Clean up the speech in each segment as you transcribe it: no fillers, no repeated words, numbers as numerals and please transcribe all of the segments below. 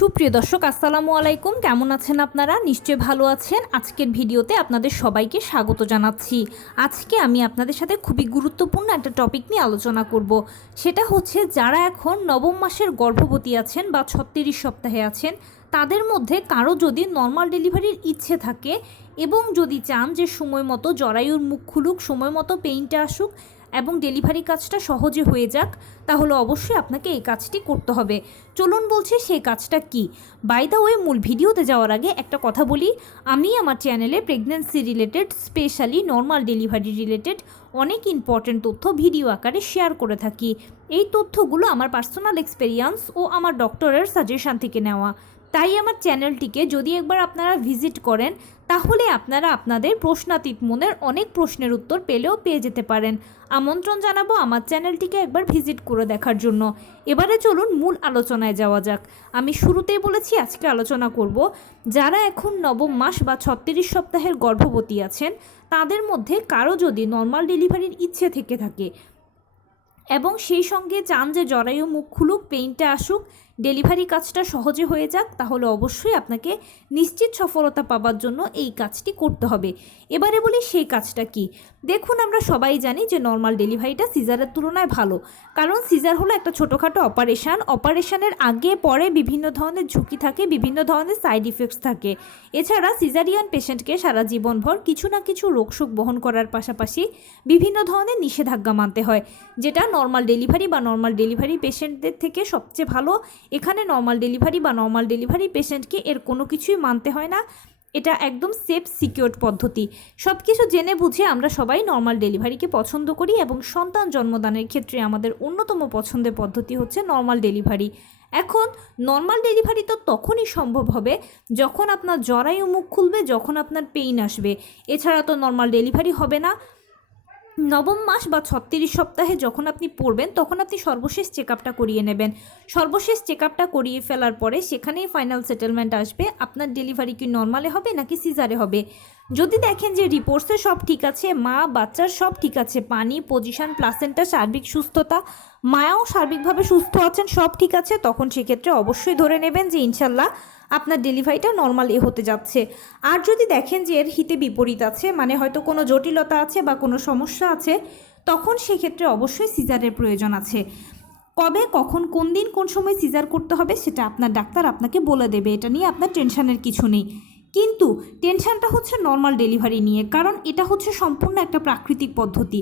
সুপ্রিয় দর্শক আসসালামু আলাইকুম, কেমন আছেন আপনারা? নিশ্চয়ই ভালো আছেন। আজকের ভিডিওতে আপনাদের সবাইকে স্বাগত জানাচ্ছি। আজকে আমি আপনাদের সাথে খুবই গুরুত্বপূর্ণ একটা টপিক নিয়ে আলোচনা করব। সেটা হচ্ছে যারা এখন নবম মাসের গর্ভবতী আছেন বা 36 সপ্তাহে আছেন, তাদের মধ্যে কারো যদি নর্মাল ডেলিভারির ইচ্ছে থাকে এবং যদি চান যে সময় মতো জরায়ুর মুখ খুলুক, সময় মতো পেইনটা আসুক এবং ডেলিভারি কাজটা সহজে হয়ে যাক, তাহলে অবশ্যই আপনাকে এই কাজটি করতে হবে। চলুন বলছি সেই কাজটা কি। বাই দ্য ওয়ে, মূল ভিডিওতে যাওয়ার আগে একটা কথা বলি, আমি আমার চ্যানেলে pregnancy related, specially normal delivery related অনেক ইম্পর্টেন্ট তথ্য ভিডিও আকারে শেয়ার করে থাকি। এই তথ্যগুলো আমার পার্সোনাল এক্সপেরিয়েন্স ও আমার ডক্টরের সাজেশন থেকে নেওয়া। তাই আমার চ্যানেলটিকে যদি একবার আপনারা ভিজিট করেন, তাহলে আপনারা আপনাদের প্রশ্নাতীত মনের অনেক প্রশ্নের উত্তর পেয়ে যেতে পারেন। আমন্ত্রণ জানাবো আমার চ্যানেলটিকে একবার ভিজিট করে দেখার জন্য। এবারে চলুন মূল আলোচনায় যাওয়া যাক। আমি শুরুতেই বলেছি আজকে আলোচনা করব যারা এখন নবম মাস বা 36 সপ্তাহের গর্ভবতী আছেন, তাদের মধ্যে কারো যদি নর্মাল ডেলিভারির ইচ্ছে থেকে থাকে এবং সেই সঙ্গে চান যে জরায়ু মুখ খুলুক, পেইনটা আসুক, ডেলিভারি কাজটা সহজে হয়ে যাক, তাহলে অবশ্যই আপনাকে নিশ্চিত সফলতা পাওয়ার জন্য এই কাজটি করতে হবে। এবারে বলি সেই কাজটা কি। দেখুন, আমরা সবাই জানি যে নর্মাল ডেলিভারিটা সিজারের তুলনায় ভালো, কারণ সিজার হলো একটা ছোটোখাটো অপারেশনের আগে পরে বিভিন্ন ধরনের ঝুঁকি থাকে, বিভিন্ন ধরনের সাইড ইফেক্টস থাকে। এছাড়া সিজারিয়ান পেশেন্টকে সারা জীবনভর কিছু না কিছু রোগশোক বহন করার পাশাপাশি বিভিন্ন ধরনের নিষেধাজ্ঞা মানতে হয়, যেটা নর্মাল ডেলিভারি পেশেন্টদের থেকে সবচেয়ে ভালো। এখানে নর্মাল ডেলিভারি পেশেন্টকে এর কোনো কিছুই মানতে হয় না। এটা একদম সেফ সিকিউরড পদ্ধতি। সব কিছু জেনে বুঝে আমরা সবাই নর্মাল ডেলিভারিকে পছন্দ করি এবং সন্তান জন্মদানের ক্ষেত্রে আমাদের অন্যতম পছন্দের পদ্ধতি হচ্ছে নর্মাল ডেলিভারি। এখন নর্মাল ডেলিভারি তো তখনই সম্ভব হবে যখন আপনার জরায়ু মুখ খুলবে, যখন আপনার পেইন আসবে। এছাড়া তো নর্মাল ডেলিভারি হবে না। নবম মাস বা 36 সপ্তাহে যখন আপনি পড়বেন, তখন আপনি সর্বশেষ চেক আপটা করিয়ে নেবেন। সর্বশেষ চেক আপটা করিয়ে ফেলার পরে সেখানেই ফাইনাল সেটেলমেন্ট আসবে আপনার ডেলিভারি কি নর্মালে হবে নাকি সিজারে হবে। যদি দেখেন যে রিপোর্টসে সব ঠিক আছে, মা বাচ্চার সব ঠিক আছে, পানি, পজিশন, প্লাসেন্টা, সার্বিক সুস্থতা, মায়াও সার্বিকভাবে সুস্থ আছেন, সব ঠিক আছে, তখন সেক্ষেত্রে অবশ্যই ধরে নেবেন যে ইনশাল্লাহ আপনার ডেলিভারিটা নর্মাল হতে যাচ্ছে। আর যদি দেখেন যে এর হিতে বিপরীত আছে, মানে হয়তো কোনো জটিলতা আছে বা কোনো সমস্যা আছে, তখন সেক্ষেত্রে অবশ্যই সিজারের প্রয়োজন আছে। কবে, কখন, কোন দিন, কোন সময় সিজার করতে হবে সেটা আপনার ডাক্তার আপনাকে বলে দেবে। এটা নিয়ে আপনার টেনশনের কিছু নেই। কিন্তু টেনশনটা হচ্ছে নর্মাল ডেলিভারি নিয়ে, কারণ এটা হচ্ছে সম্পূর্ণ একটা প্রাকৃতিক পদ্ধতি।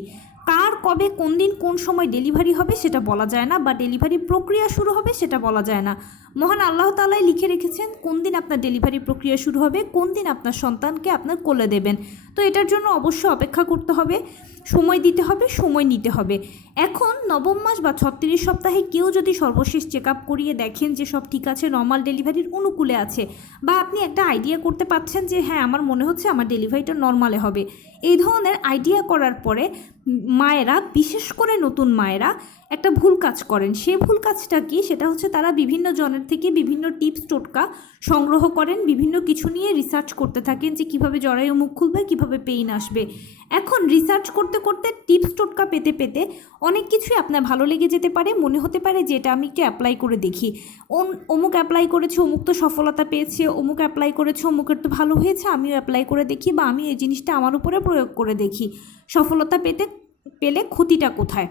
কার কবে, কোন দিন, কোন সময় ডেলিভারি হবে সেটা বলা যায় না, বা ডেলিভারি প্রক্রিয়া শুরু হবে সেটা বলা যায় না। মহান আল্লাহ তাআলাই লিখে রেখেছেন কোন দিন আপনার ডেলিভারি প্রক্রিয়া শুরু হবে, কোন দিন আপনার সন্তানকে আপনার কোলে দেবেন। তো এটার জন্য অবশ্যই অপেক্ষা করতে হবে, সময় দিতে হবে, সময় নিতে হবে। এখন নবম মাস বা 36 সপ্তাহে কেউ যদি সর্বশেষ চেক আপ করিয়ে দেখেন যে সব ঠিক আছে, নর্মাল ডেলিভারির অনুকূলে আছে, বা আপনি একটা আইডিয়া করতে পারছেন যে হ্যাঁ আমার মনে হচ্ছে আমার ডেলিভারিটা নর্মালে হবে, এই ধরনের আইডিয়া করার পরে মায়েরা, বিশেষ করে নতুন মায়েরা একটা ভুল কাজ করেন। সেই ভুল কাজটা কি? সেটা হচ্ছে তারা বিভিন্ন জনের থেকে বিভিন্ন টিপস টোটকা সংগ্রহ করেন, বিভিন্ন কিছু নিয়ে রিসার্চ করতে থাকেন যে কীভাবে জরায়ু মুখ খুলবে, কীভাবে পেইন আসবে। এখন রিসার্চ করতে করতে, টিপস টোটকা পেতে পেতে অনেক কিছুই আপনার ভালো লেগে যেতে পারে, মনে হতে পারে যে এটা আমি একটু অ্যাপ্লাই করে দেখি, অমুক অ্যাপ্লাই করেছে, অমুক তো সফলতা পেয়েছে, অমুক অ্যাপ্লাই করেছে, অমুকের তো ভালো হয়েছে, আমিও অ্যাপ্লাই করে দেখি, বা আমি এই জিনিসটা আমার উপরে প্রয়োগ করে দেখি, সফলতা পেলে ক্ষতিটা কোথায়।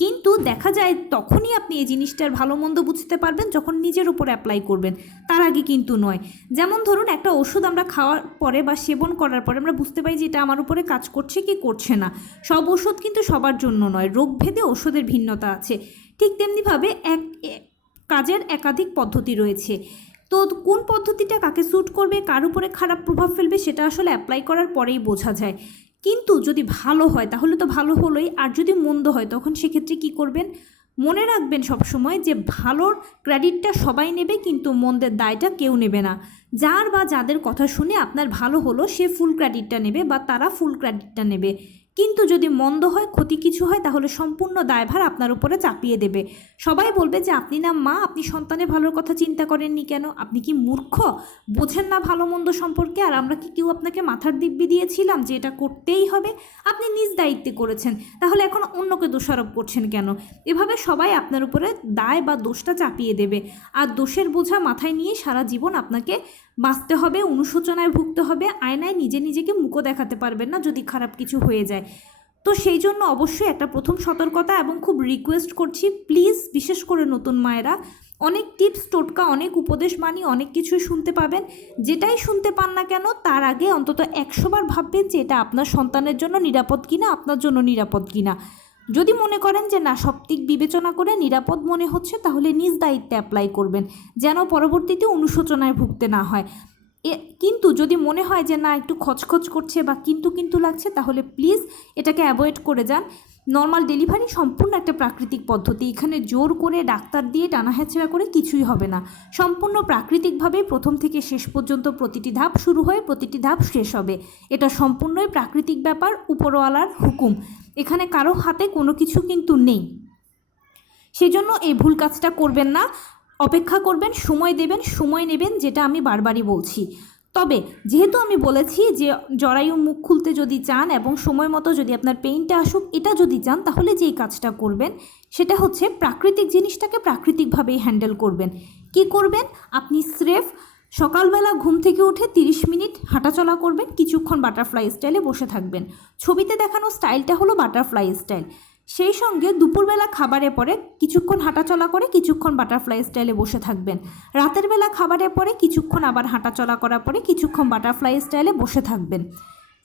কিন্তু দেখা যায় তখনই আপনি এই জিনিসটার ভালো মন্দ বুঝতে পারবেন যখন নিজের উপর অ্যাপ্লাই করবেন, তার আগে কিন্তু নয়। যেমন ধরুন, একটা ওষুধ আমরা খাওয়ার পরে বা সেবন করার পরে আমরা বুঝতে পারি যে এটা আমার উপরে কাজ করছে কি করছে না। সব ওষুধ কিন্তু সবার জন্য নয়, রোগভেদে ওষুধের ভিন্নতা আছে। ঠিক তেমনিভাবে কাজের একাধিক পদ্ধতি রয়েছে। তো কোন পদ্ধতিটা কাকে স্যুট করবে, কার উপরে খারাপ প্রভাব ফেলবে, সেটা আসলে অ্যাপ্লাই করার পরেই বোঝা যায়। কিন্তু যদি ভালো হয় তাহলে তো ভালো হলোই, আর যদি মন্দ হয় তখন সেক্ষেত্রে কি করবেন? মনে রাখবেন সবসময় যে ভালোর ক্রেডিটটা সবাই নেবে, কিন্তু মন্দের দায়টা কেউ নেবে না। যার বা যাদের কথা শুনে আপনার ভালো হলো সে ফুল ক্রেডিটটা নেবে, বা তারা ফুল ক্রেডিটটা নেবে। কিন্তু যদি মন্দ হয়, ক্ষতি কিছু হয়, তাহলে সম্পূর্ণ দায়ভার আপনার উপরে চাপিয়ে দেবে। সবাই বলবে যে আপনি না মা, আপনি সন্তানের ভালোর কথা চিন্তা করেননি কেন? আপনি কি মূর্খ? বোঝেন না ভালো মন্দ সম্পর্কে? আর আমরা কি কেউ আপনাকে মাথার দিব্যি দিয়েছিলাম যে এটা করতেই হবে? আপনি নিজ দায়িত্বে করেছেন, তাহলে এখন অন্যকে দোষারোপ করছেন কেন? এভাবে সবাই আপনার উপরে দায় বা দোষটা চাপিয়ে দেবে, আর দোষের বোঝা মাথায় নিয়ে সারা জীবন আপনাকে বাঁচতে হবে, অনুশোচনায় ভুগতে হবে। আয়নায় নিজেকে মুখও দেখাতে পারবেন না যদি খারাপ কিছু হয়ে যায়। তো সেই জন্য অবশ্যই একটা প্রথম সতর্কতা এবং খুব রিকোয়েস্ট করছি, প্লিজ, বিশেষ করে নতুন মায়েরা, অনেক টিপস টোটকা, অনেক উপদেশ বাণী, অনেক কিছুই শুনতে পাবেন। যেটাই শুনতে পান না কেন, তার আগে অন্তত 100 বার ভাববেন যে এটা আপনার সন্তানের জন্য নিরাপদ কিনা, আপনার জন্য নিরাপদ কিনা। যদি মনে করেন যে না, সব দিক বিবেচনা করে নিরাপদ মনে হচ্ছে, তাহলে নিজ দায়িত্বে অ্যাপ্লাই করবেন, যেন পরবর্তীতে অনুশোচনায় ভুগতে না হয়। কিন্তু যদি মনে হয় যে না, একটু খচখচ করছে বা কিন্তু লাগছে, তাহলে প্লিজ এটাকে অ্যাভয়েড করে যান। নর্মাল ডেলিভারি সম্পূর্ণ একটা প্রাকৃতিক পদ্ধতি, এখানে জোর করে ডাক্তার দিয়ে টানা হেঁচড়া করে কিছুই হবে না। সম্পূর্ণ প্রাকৃতিকভাবে প্রথম থেকে শেষ পর্যন্ত প্রতিটি ধাপ শুরু হয়ে প্রতিটি ধাপ শেষ হবে। এটা সম্পূর্ণই প্রাকৃতিক ব্যাপার, উপরওয়ালার হুকুম, এখানে কারো হাতে কোনো কিছু কিন্তু নেই। সেজন্য এই ভুল কাজটা করবেন না। অপেক্ষা করবেন, সময় দেবেন, সময় নেবেন, যেটা আমি বারবারই বলছি। তবে যেহেতু আমি বলেছি যে জরায়ু মুখ খুলতে যদি চান এবং সময় মতো যদি আপনার পেইনটা আসুক, এটা যদি চান, তাহলে যেই কাজটা করবেন সেটা হচ্ছে প্রাকৃতিক জিনিসটাকে প্রাকৃতিকভাবেই হ্যান্ডেল করবেন। কি করবেন? আপনি স্রেফ সকালবেলা ঘুম থেকে উঠে 30 মিনিট হাঁটাচলা করবেন, কিছুক্ষণ বাটারফ্লাই স্টাইলে বসে থাকবেন। ছবিতে দেখানো স্টাইলটা হলো বাটারফ্লাই স্টাইল। সেই সঙ্গে দুপুরবেলা খাবারের পরে কিছুক্ষণ হাঁটাচলা করে কিছুক্ষণ বাটারফ্লাই স্টাইলে বসে থাকবেন। রাতের বেলা খাবারের পরে কিছুক্ষণ আবার হাঁটাচলা করার পরে কিছুক্ষণ বাটারফ্লাই স্টাইলে বসে থাকবেন।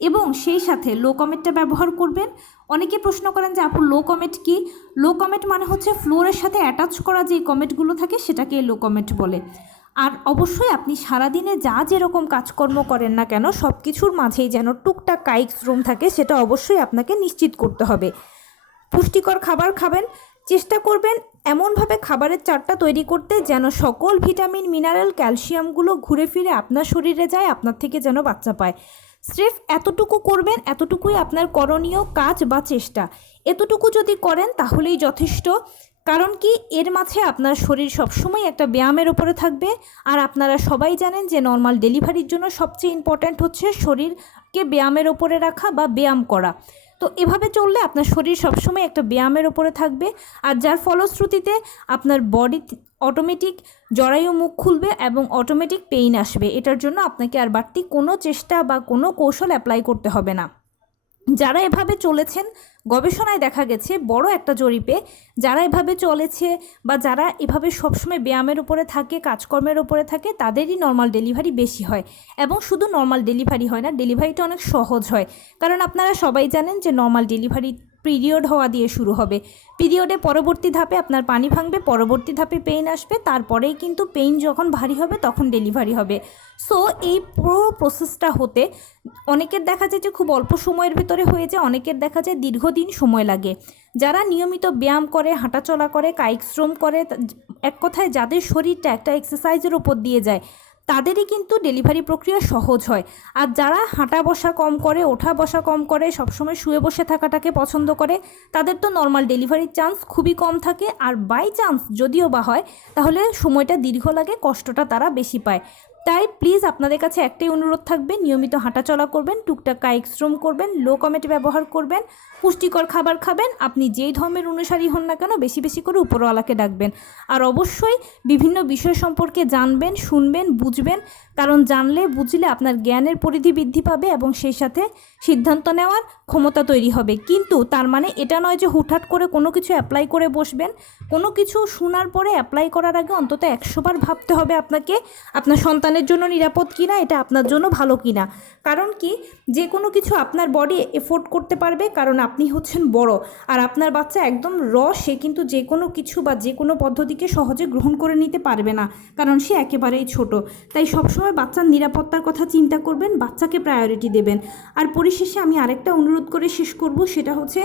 এবং সেই সাথে লো কমেটটা ব্যবহার করবেন। অনেকে প্রশ্ন করেন যে আপু লো কমেট কি? লো কমেট মানে হচ্ছে ফ্লোরের সাথে অ্যাটাচ করা যে কমেটগুলো থাকে সেটাকে লো কমেট বলে। আর অবশ্যই আপনি সারাদিনে যা যেরকম কাজকর্ম করেন না কেন, সব কিছুর মাঝেই যেন টুকটাক কায়িক শ্রম থাকে, সেটা অবশ্যই আপনাকে নিশ্চিত করতে হবে। পুষ্টিকর খাবার খাবেন, চেষ্টা করবেন এমনভাবে খাবারের চার্টটা তৈরি করতে যেন সকল ভিটামিন, মিনারেল, ক্যালসিয়ামগুলো ঘুরে ফিরে আপনার শরীরে যায়, আপনার থেকে যেন বাচ্চা পায়। স্রেফ এতটুকু করবেন, এতটুকুই আপনার করণীয় কাজ বা চেষ্টা। এতটুকু যদি করেন তাহলেই যথেষ্ট। কারণ কি, এর মাঝে আপনার শরীর সবসময় একটা ব্যায়ামের ওপরে থাকবে। আর আপনারা সবাই জানেন যে নর্মাল ডেলিভারির জন্য সবচেয়ে ইম্পর্ট্যান্ট হচ্ছে শরীরকে ব্যায়ামের ওপরে রাখা বা ব্যায়াম করা। তো এভাবে চললে আপনার শরীর সবসময় একটা ব্যায়ামের ওপরে থাকবে, আর যার ফলশ্রুতিতে আপনার বডি অটোমেটিক জরায়ু মুখ খুলবে এবং অটোমেটিক পেইন আসবে। এটার জন্য আপনাকে আর বাড়তি কোনো চেষ্টা বা কোনো কৌশল অ্যাপ্লাই করতে হবে না। যারা এভাবে চলেছেন, গবেষণায় দেখা গেছে, বড় একটা জরিপে, যারা এভাবে চলেছে বা যারা এভাবে সবসময় ব্যায়ামের উপরে থাকে, কাজকর্মের উপরে থাকে, তাদেরই নর্মাল ডেলিভারি বেশি হয়। এবং শুধু নর্মাল ডেলিভারি হয় না, ডেলিভারিটা অনেক সহজ হয়। কারণ আপনারা সবাই জানেন যে নর্মাল ডেলিভারি পিরিয়ড হওয়া দিয়ে শুরু হবে। পিরিয়ডে পরবর্তী ধাপে আপনার পানি ভাঙবে, পরবর্তী ধাপে পেইন আসবে, তারপরেই কিন্তু পেইন যখন ভারী হবে তখন ডেলিভারি হবে। সো এই পুরো প্রসেসটা হতে অনেকের দেখা যায় যে খুব অল্প সময়ের ভেতরে হয়ে যায়, অনেকের দেখা যায় দীর্ঘদিন সময় লাগে। যারা নিয়মিত ব্যায়াম করে, হাঁটাচলা করে, কায়িক শ্রম করে, এক কথায় যাদের শরীরটা একটা এক্সারসাইজের ওপর দিয়ে যায়, তাদেরই কিন্তু ডেলিভারি প্রক্রিয়া সহজ হয়। আর যারা হাঁটা বসা কম করে, ওঠা বসা কম করে, সবসময় শুয়ে বসে থাকাটাকে পছন্দ করে, তাদের তো নর্মাল ডেলিভারির চান্স খুবই কম থাকে। আর বাই চান্স যদিও বা হয়, তাহলে সময়টা দীর্ঘ লাগে, কষ্টটা তারা বেশি পায়। তাই প্লিজ আপনাদের কাছে একটাই অনুরোধ থাকবে, নিয়মিত হাঁটাচলা করবেন, টুকটাক কায়িক শ্রম করবেন, লো কমেট ব্যবহার করবেন, পুষ্টিকর খাবার খাবেন। আপনি যেই ধর্মের অনুসারী হন না কেন, বেশি বেশি করে উপরওয়ালাকে ডাকবেন। আর অবশ্যই বিভিন্ন বিষয় সম্পর্কে জানবেন, শুনবেন, বুঝবেন। কারণ জানলে বুঝলে আপনার জ্ঞানের পরিধি বৃদ্ধি পাবে এবং সেই সাথে সিদ্ধান্ত নেওয়ার ক্ষমতা তৈরি হবে। কিন্তু তার মানে এটা নয় যে হুটহাট করে কোনো কিছু অ্যাপ্লাই করে বসবেন। কোনো কিছু শোনার পরে অ্যাপ্লাই করার আগে অন্তত 100 বার ভাবতে হবে আপনাকে, আপনার সন্তানের জন্য নিরাপদ কিনা, এটা আপনার জন্য ভালো কিনা। কারণ কি, যে কোনো কিছু আপনার বডি এফোর্ড করতে পারবে, কারণ আপনি হচ্ছেন বড়। আর আপনার বাচ্চা একদম সে কিন্তু যে কোনো কিছু বা যে কোনো পদ্ধতিকে সহজে গ্রহণ করে নিতে পারবে না, কারণ সে একেবারেই ছোট। তাই সবসময় বাচ্চার নিরাপত্তার কথা চিন্তা করবেন, বাচ্চাকে প্রায়োরিটি দেবেন। আর পরিশেষে আমি আরেকটা অনুরোধ করে শেষ করব, সেটা হচ্ছে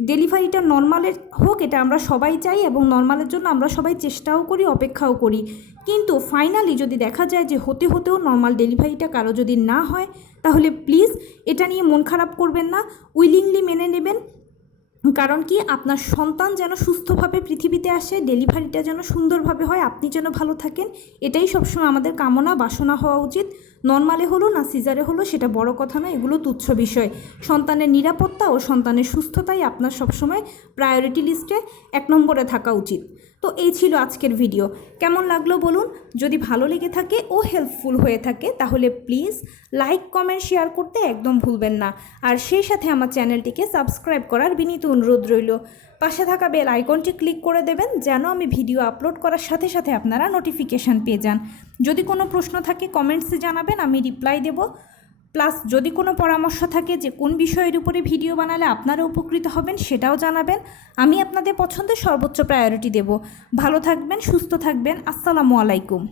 ডেলিভারিটা নর্মালের হোক, এটা আমরা সবাই চাই এবং নর্মালের জন্য আমরা সবাই চেষ্টাও করি, অপেক্ষাও করি। কিন্তু ফাইনালি যদি দেখা যায় যে হতে হতেও নর্মাল ডেলিভারিটা কারো যদি না হয়, তাহলে প্লিজ এটা নিয়ে মন খারাপ করবেন না, উইলিংলি মেনে নেবেন। কারণ কি, আপনার সন্তান যেন সুস্থভাবে পৃথিবীতে আসে, ডেলিভারিটা যেন সুন্দরভাবে হয়, আপনি যেন ভালো থাকেন, এটাই সবসময় আমাদের কামনা বাসনা হওয়া উচিত। নর্মালে হলো না সিজারে হলো সেটা বড় কথা নয়, এগুলো তুচ্ছ বিষয়। সন্তানের নিরাপত্তা ও সন্তানের সুস্থতাই আপনার সবসময় প্রায়োরিটি লিস্টে 1 নম্বরে থাকা উচিত। তো এই ছিল আজকের ভিডিও। কেমন লাগলো বলুন? যদি ভালো লেগে থাকে ও হেল্পফুল হয়ে থাকে তাহলে প্লিজ লাইক, কমেন্ট, শেয়ার করতে একদম ভুলবেন না। আর সেই সাথে আমার চ্যানেলটিকে সাবস্ক্রাইব করার বিনীত অনুরোধ রইল। পাশে থাকা বেল আইকনটি ক্লিক করে দেবেন যেন আমি ভিডিও আপলোড করার সাথে সাথে আপনারা নোটিফিকেশান পেয়ে যান। যদি কোনো প্রশ্ন থাকে কমেন্টসে জানাবেন, আমি রিপ্লাই দেব। প্লাস যদি কোনো পরামর্শ থাকে যে কোন বিষয়ের উপরে ভিডিও বানালে আপনারা উপকৃত হবেন সেটাও জানাবেন। আমি আপনাদের পছন্দের সর্বোচ্চ প্রায়োরিটি দেব। ভালো থাকবেন, সুস্থ থাকবেন। আসসালামু আলাইকুম।